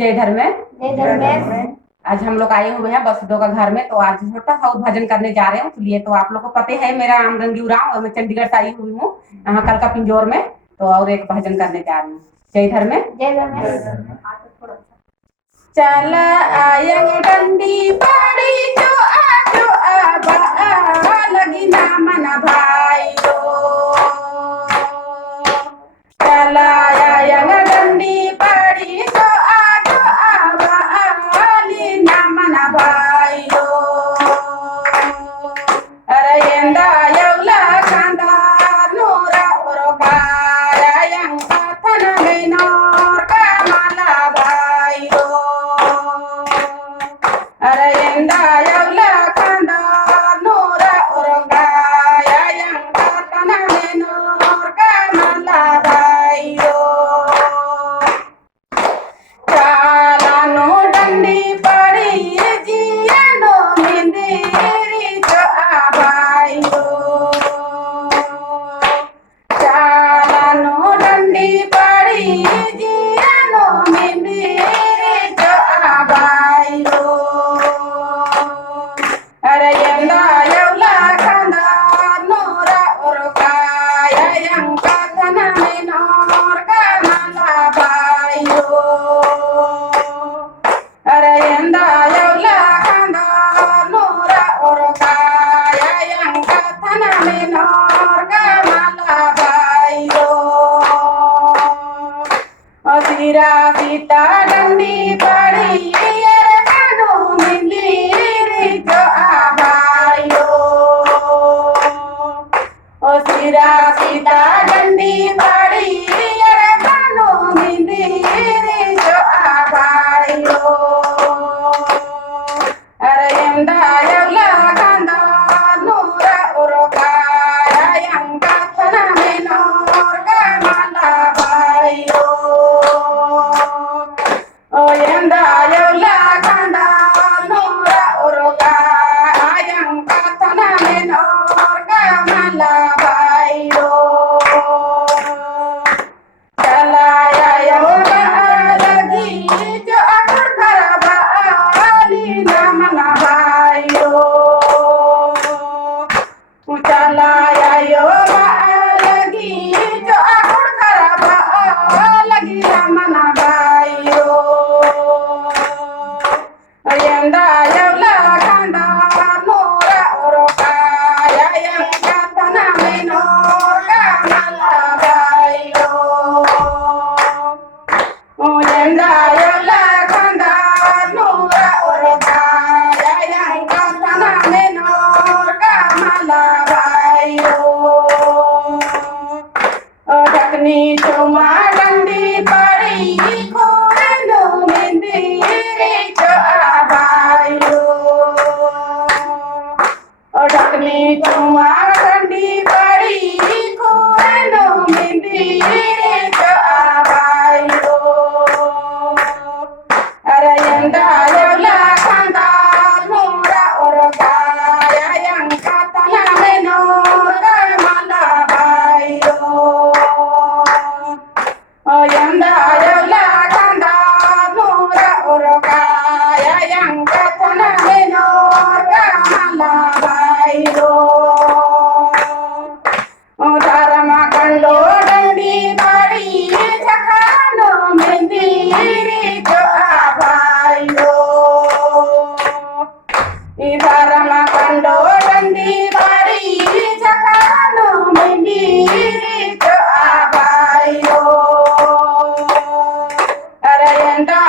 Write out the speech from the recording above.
जय धर्मेश। आज हम लोग आए हुए हैं बसुदो का घर में, तो आज छोटा सा भजन करने जा रहे हैं। इसलिए तो आप लोग को पता है मेरा आमदंगी उराव और मैं चंडीगढ़ से आई हुई हूँ यहाँ कल का पिंजौर में, तो और एक भजन करने जा रही हूँ। जय धर्मेश। चल आयंग डंडी पड़ी जो आबा लगी ना मन भाई चल आयंग डंडी पड़ी जो आबा ना मन भाई अरे एंदा यवला कांदा नोरा ओरोगा आयंग कथन में नोर का माला भाई अरे एंदा यवला कांदा नोरा ओरोगा आयंग कथन में नोर का माला भाई चालानो डंडी पड़ी जियानो मिंदेरी जो आबाई चालानो डंडी पड़ी जियानो मिंदेरी जो आबाई अरे यंदा यवला कांदा नोरा ओरका यंग कथन में नोर का माला बाई अरे यंदा यवला कांदा नोरा ओरका यंग कथन में नोर का माला बाई सिरा सीता डंडी पड़ी कानो मिली जो आबाई सिरा सीता डंडी पड़ी कानो मिली जो आबाई अरे यंदा यवला कांदा नोरा ओरका यंग कथन में नोर का माला बाई यंदा यवला कांदा नोरा ओरका यंग कथन में नोर का माला बाई चलाया यवला लगी जो अकुर खराबा आली ना मना भाई चलाया यवला लगी जो अकुर खराबा लगी ना मना भाई यंदा यवला कांदा नोरा ओरका यंग कथन में नोर का माला भाई यंदा यवला कांदा नोरा ओरका यंग कथन में नोर का माला भाई ढकनी चुमा डंडी पड़ी खोनो मिंदीरी जो आबाई ढकनी चुमा डंडी पड़ी खोनो मिंदीरी जो आबाई अरे यंदा यवला कांदा नोरा ओरका यंग कथन में नोर का माला भाई यंदा यवला कांदा नोरा ओरका यंग कथन में नोर का माला भाई धर्म कंडो डंडी पड़ी झखानो मिंदीरी जो आबाई धर्म कंडो डंडी पड़ी झखानो मिंदीरी जो आबाई अरे यंदा